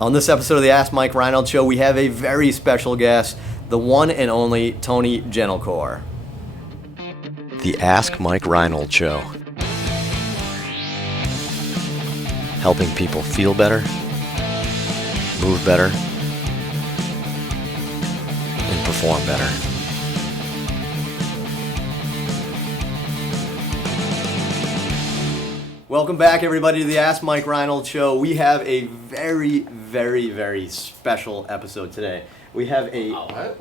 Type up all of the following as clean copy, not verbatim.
On this episode of the Ask Mike Reinold Show, we have a very special guest, the one and only Tony Gentilcore. The Ask Mike Reinold Show. Helping people feel better, move better, and perform better. Welcome back, everybody, to the Ask Mike Reinold Show. We have a very, very, very special episode today. We have a...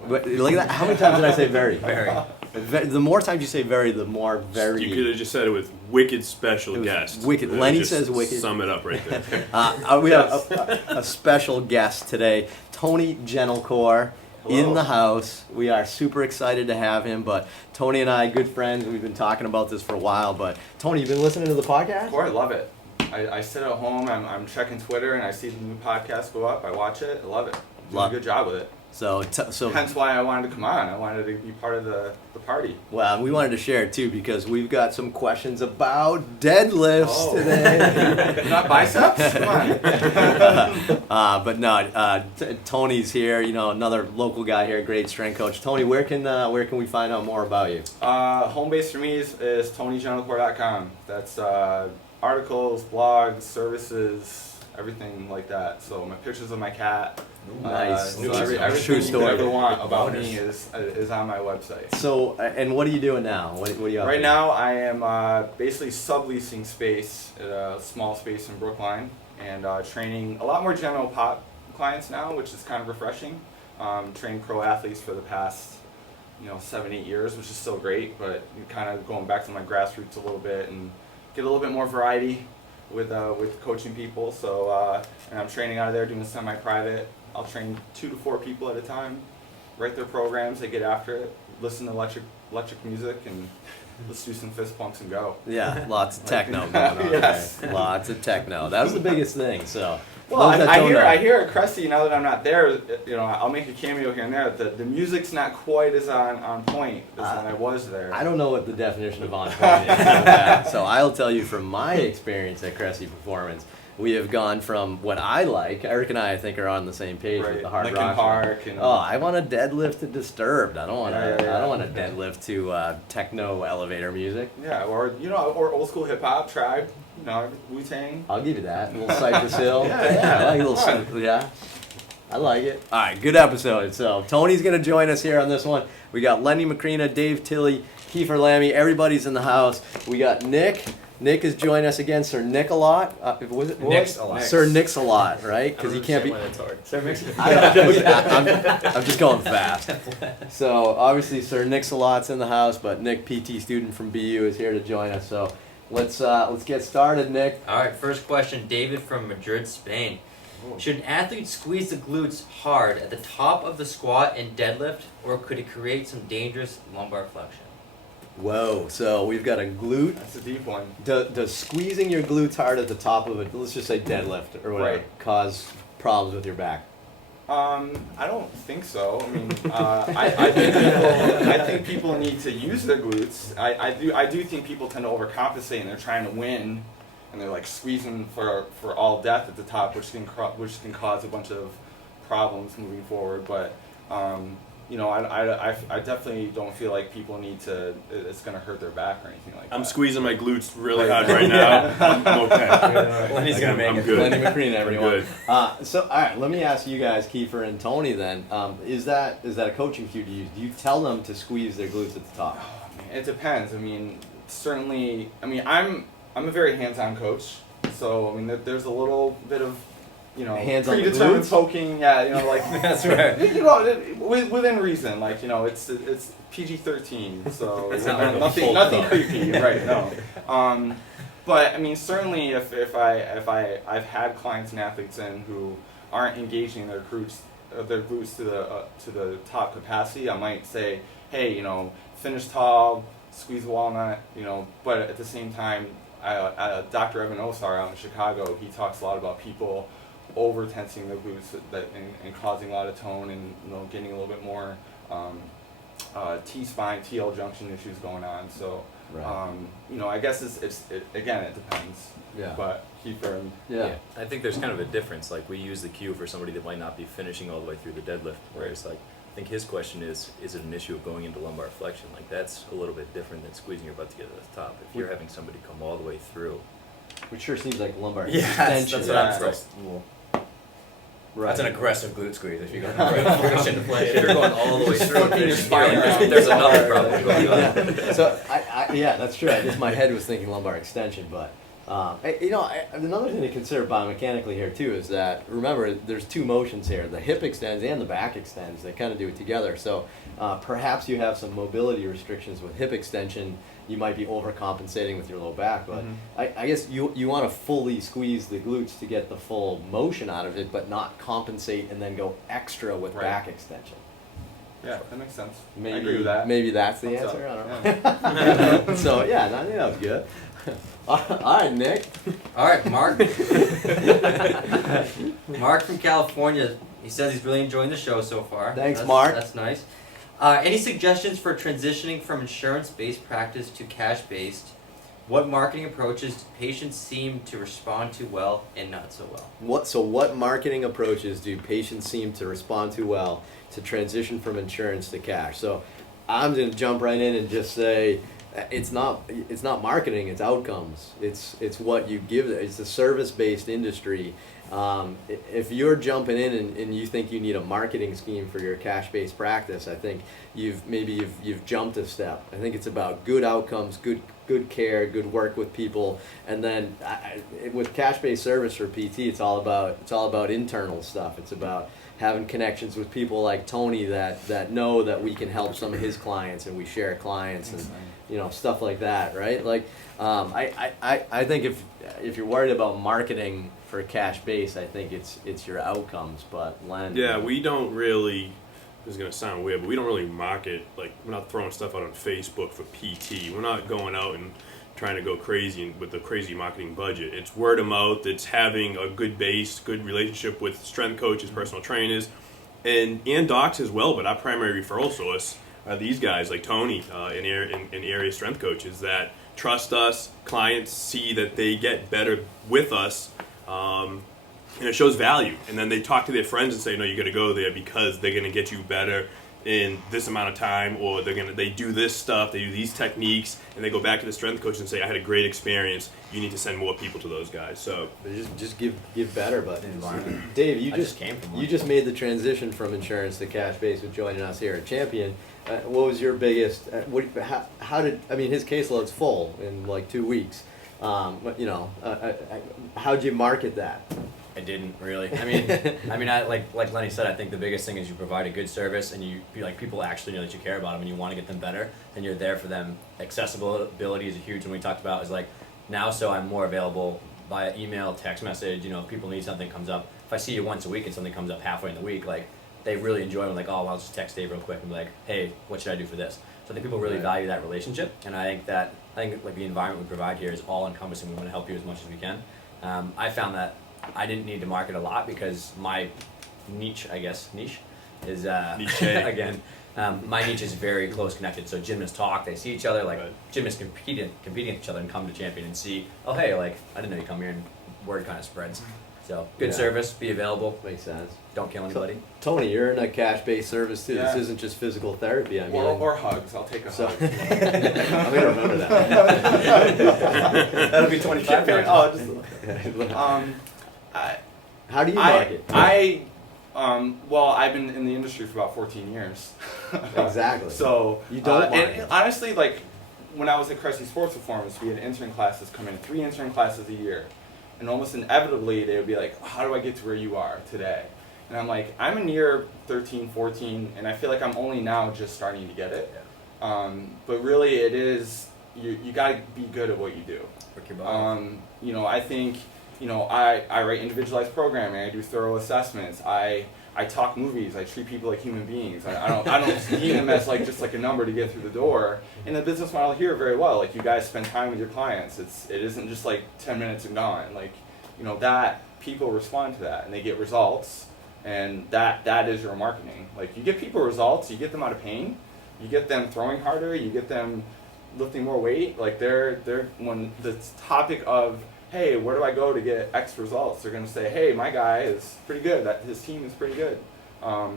Look at that. How many times did I say very? Very. The more times you say very, the more very... You could have just said it with wicked special guest. Wicked. Lenny says wicked. Sum it up right there. We have a special guest today, Tony Gentilcore. Hello. In the house. We are super excited to have him, but Tony and I, good friends, we've been talking about this for a while, but Tony, you've been listening to the podcast? Of course, I love it. I sit at home, I'm checking Twitter, and I see the new podcast go up. I watch it. I love it. Doing a good job with it. So hence why I wanted to come on. I wanted to be part of the party. Well, we wanted to share it too because we've got some questions about deadlifts today. Not biceps? Come on. But no, Tony's here. You know, another local guy here, great strength coach. Tony, where can we find out more about you? Home base for me is TonyGentilcore.com. That's articles, blogs, services, everything like that. So my pictures of my cat. Nice. So everything you could ever want about me is on my website. So, and what are you doing now? What are you up Right to? now, I am basically subleasing space at a small space in Brookline and training a lot more general pop clients now, which is kind of refreshing. Trained pro athletes for the past 7-8 years, which is still great, but kind of going back to my grassroots a little bit and get a little bit more variety with coaching people. So and I'm training out of there doing semi-private. I'll train 2 to 4 people at a time, write their programs, they get after it, listen to electric music, and let's do some fist pumps and go. Yeah, lots of techno going on. Yes. There. Lots of techno. That was the biggest thing. So. Well, I hear at Cressy, now that I'm not there, I'll make a cameo here and there. The music's not quite as on point as when I was there. I don't know what the definition of on point is. So I'll tell you from my experience at Cressy Performance, we have gone from what I like. Eric and I think, are on the same page with the hard Linkin rock. Park. And, I want a deadlift to Disturbed. I don't want I don't want a deadlift to techno elevator music. Yeah, or old school hip hop, Tribe. Wu-Tang. I'll give you that. A little Cypress Hill. Yeah. I like a little yeah. I like it. All right, good episode. So Tony's going to join us here on this one. We got Lenny Macrina, Dave Tilley, Kiefer Lammy. Everybody's in the house. We got Nick. Nick is joining us again, Sir Nick-a-lot. Was it? Nix-a-lot. Sir Nix-a-lot, right? Because he can't be. It's hard. I'm just going fast. So obviously, Sir Nix-a-lot's in the house, but Nick, PT student from BU, is here to join us. So let's get started, Nick. All right, first question, David from Madrid, Spain. Should an athlete squeeze the glutes hard at the top of the squat and deadlift, or could it create some dangerous lumbar flexion? Whoa, so we've got a glute. That's a deep one. Does squeezing your glutes hard at the top of it, let's just say deadlift or whatever, cause problems with your back? I don't think so. I mean, I think people need to use their glutes. I do think people tend to overcompensate and they're trying to win, and they're like squeezing for all death at the top, which can cause a bunch of problems moving forward. But I definitely don't feel like people need to. It's going to hurt their back or anything like that. I'm squeezing my glutes really hard right now. I'm okay. Lenny's going to make I'm it. good. Lenny Macrina, everyone. I'm good. So, all right, let me ask you guys, Kiefer and Tony. Then, is that a coaching cue to use? Do you tell them to squeeze their glutes at the top? Oh, man, it depends. I mean, certainly. I mean, I'm a very hands-on coach, so I mean, there's a little bit of hands on the predetermined glutes? poking. Yeah, like That's right. within reason. Like it's PG-13, so It's not like a nothing full creepy, right? No. But I mean, certainly if I've had clients and athletes in who aren't engaging their glutes to the top capacity, I might say, hey, finish tall, squeeze a walnut, But at the same time, Dr. Evan Osar out in Chicago, he talks a lot about people over tensing their glutes and causing a lot of tone and getting a little bit more T-spine, TL junction issues going on. So Right. I guess again, it depends. Yeah. But Kiefer, Yeah. I think there's kind of a difference. Like, we use the cue for somebody that might not be finishing all the way through the deadlift, whereas like, I think his question is it an issue of going into lumbar flexion? Like, that's a little bit different than squeezing your butt together at the top. If you're having somebody come all the way through, Which sure seems like lumbar Yeah, extension. that's what I'm Right. supposed. Right. That's an aggressive glute squeeze if you go if If you're going all the way through, Fucking your spine there's out. another problem going on. Yeah. So yeah, that's true. I guess my head was thinking lumbar extension, but another thing to consider biomechanically here too is that, remember, there's two motions here: the hip extends and the back extends. They kind of do it together. So perhaps you have some mobility restrictions with hip extension. You might be overcompensating with your low back, but I guess you want to fully squeeze the glutes to get the full motion out of it, but not compensate and then go extra with Right. back extension. yeah, that makes sense. Maybe, I agree with that. Maybe that's the Thumbs answer. up. I don't know. So yeah, I think that was good. All right, Nick. All right, Mark. Mark from California. He says he's really enjoying the show so far. Thanks, Mark. That's nice. Any suggestions for transitioning from insurance-based practice to cash-based? What marketing approaches do patients seem to respond to well and not so well? What marketing approaches do patients seem to respond to well to transition from insurance to cash? So I'm going to jump right in and just say it's not marketing, it's outcomes. It's what you give. It's a service-based industry. If you're jumping in and you think you need a marketing scheme for your cash-based practice, I think you've jumped a step. I think it's about good outcomes, good care, good work with people, and then with cash-based service for PT, it's all about internal stuff. It's about having connections with people like Tony that know that we can help some of his clients, and we share clients and stuff like that, right? Like I think if you're worried about marketing for cash base, I think it's your outcomes. But Len, Yeah, we don't really. This is gonna sound weird, but we don't really market. Like, we're not throwing stuff out on Facebook for PT. We're not going out and trying to go crazy with the crazy marketing budget. It's word of mouth. It's having a good base, good relationship with strength coaches, personal trainers, and docs as well. But our primary referral source are these guys like Tony and area strength coaches that trust us. Clients see that they get better with us. And it shows value, and then they talk to their friends and say, no, you got to go there because they're going to get you better in this amount of time, or they do this stuff, they do these techniques, and they go back to the strength coach and say, I had a great experience, you need to send more people to those guys. So just give better. But Dave, you just made the transition from insurance to cash base with joining us here at Champion. What was your biggest? How did his caseload's full in like 2 weeks? How'd you market that? I didn't really. I like Lenny said, I think the biggest thing is you provide a good service and people actually know that you care about them and you want to get them better and you're there for them. Accessibility is a huge one we talked about. Is like now, so I'm more available via email, text message. If people need something comes up. If I see you once a week and something comes up halfway in the week, like they really enjoy it. Like, oh, well, I'll just text Dave real quick and be like, hey, what should I do for this? So I think people really value that relationship, and I think like the environment we provide here is all encompassing. We want to help you as much as we can. I found that I didn't need to market a lot because my niche is again, my niche is very close connected. So gymnasts talk, they see each other, like gymnasts competing with each other and come to Champion and see, oh hey, like I didn't know you come here, and word kind of spreads. So good service, be available. Makes sense. Don't kill anybody. So, Tony, you're in a cash-based service too. Yeah. This isn't just physical therapy. Or hugs. I'll take a hug. I'm gonna remember that. That'll be 25. How do you market? I've been in the industry for about 14 years. Exactly. So you don't market. and honestly, like when I was at Cressy Sports Performance, we had intern classes come in, 3 intern classes a year, and almost inevitably they would be like, how do I get to where you are today? And I'm like, I'm in year 13, 14, and I feel like I'm only now just starting to get it. But really, it is you got to be good at what you do. Work your body. I think. I write individualized programming. I do thorough assessments. I talk movies. I treat people like human beings. I don't see them as just like a number to get through the door. And the business model here very well. Like you guys spend time with your clients. It isn't just like 10 minutes and gone. That people respond to that and they get results. And that is your marketing. Like you get people results. You get them out of pain. You get them throwing harder. You get them lifting more weight, like they're when the topic of, hey, where do I go to get X results, they're gonna say, hey, my guy is pretty good. That his team is pretty good. I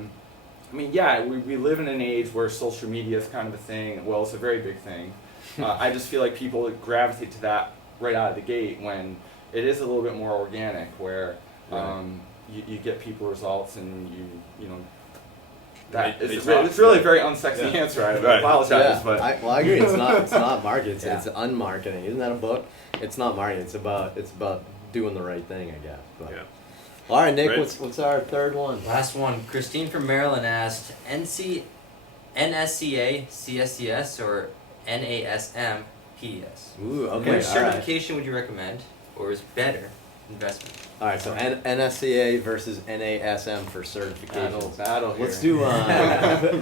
mean, yeah, we live in an age where social media is kind of a thing. Well, it's a very big thing. I just feel like people gravitate to that right out of the gate when it is a little bit more organic, where you get people results and you know. It's really a very unsexy answer. I apologize, but I agree. It's not marketing. It's unmarketing. Isn't that a book? It's not marketing. It's about doing the right thing, I guess. But. Yeah. All right, Nick. Right. What's our third one? Last one. Christine from Maryland asked, NSCA, CSCS, or NASM, PES? Ooh, okay. Which all right. certification would you recommend, or is better investment? All right, so NSCA versus NASM for certifications. battle here. Let's do.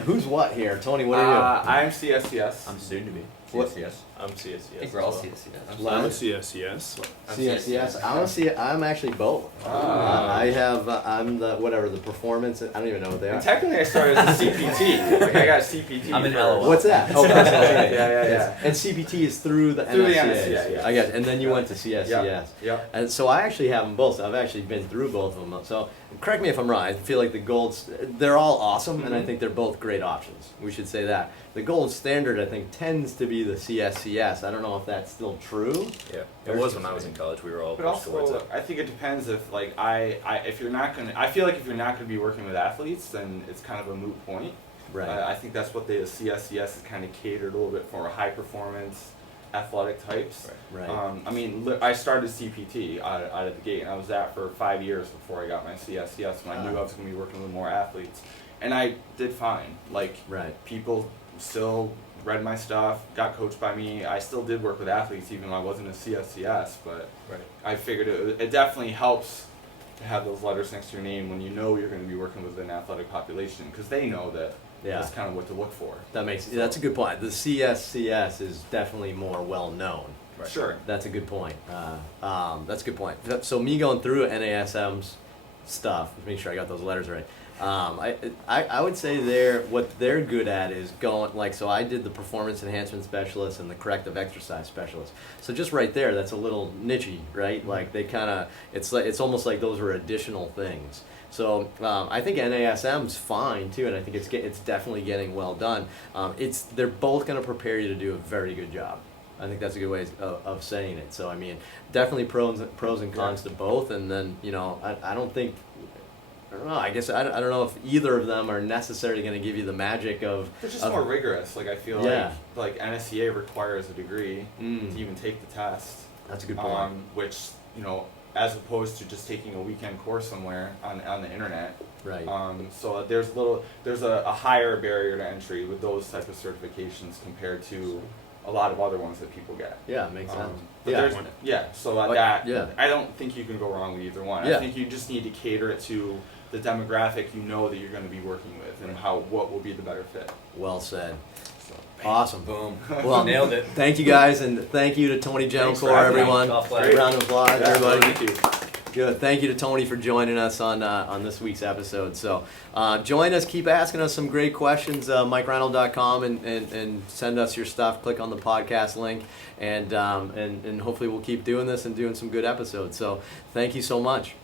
Who's what here? Tony, what are I'm CSCS. I'm soon to be. What- CSCS. I'm CSCS. I think we're all CSCS. I'm Len? a CSCS. you? CSCS. I'm actually both. I have. I'm the whatever the performance. I don't even know what they are. And technically, I started as a CPT. Like I got CPT. I'm an first. LOL. What's that? Oh, Yeah. And CPT is through the Through the NSCA. NSCA, yeah. I guess. And then you went to CSCS. Yep. And so I actually have them both. So I've actually been through both of them. So correct me if I'm wrong. I feel like the golds, they're all awesome, and I think they're both great options. We should say that. The gold standard, I think, tends to be the CSCS. I don't know if that's still true. Yeah, it was when I was in college. We were all But pushed towards also, it. I think it depends if like if you're not gonna. I feel like if you're not gonna be working with athletes, then it's kind of a moot point. Right. I think that's what the CSCS is kind of catered a little bit for high performance athletic types. Right. I mean, I started CPT out of the gate, and I was that for 5 years before I got my CSCS, when I knew I was going to be working with more athletes. And I did fine. Like, Right. people still read my stuff, got coached by me. I still did work with athletes, even though I wasn't a CSCS, but I figured it definitely helps to have those letters next to your name when you know you're going to be working with an athletic population, because they know that that's kind of what to look for. That's a good point. The CSCS is definitely more well known. Right. Sure. That's a good point. That's a good point. So me going through NASM's stuff, make sure I got those letters right. I would say what they're good at is going, like, so I did the performance enhancement specialist and the corrective exercise specialist. So just right there, that's a little nichey, right? Like they kind of, it's almost like those are additional things. So I think NASM's fine too, and I think it's definitely getting well done. They're both going to prepare you to do a very good job. I think that's a good way of saying it. So I mean, definitely pros and cons to both, and then I don't know. I guess I don't know if either of them are necessarily going to give you the magic of. They're just more rigorous. Like I feel like NSCA requires a degree to even take the test. That's a good point. Which as opposed to just taking a weekend course somewhere on the internet. Right. So there's a higher barrier to entry with those type of certifications compared to a lot of other ones that people get. Yeah, makes sense. But so I don't think you can go wrong with either one. Yeah. I think you just need to cater it to the demographic that you're going to be working with and what will be the better fit. Well said. So, Awesome. Boom. Well, Nailed it. Thank you guys, and thank you to Tony Thanks for Gentilcore, having me. everyone. Great. Round of applause, everybody. Thank you. Good. Thank you to Tony for joining us on this week's episode. So join us. Keep asking us some great questions. MikeReinold.com and send us your stuff. Click on the podcast link, and hopefully we'll keep doing this and doing some good episodes. So thank you so much.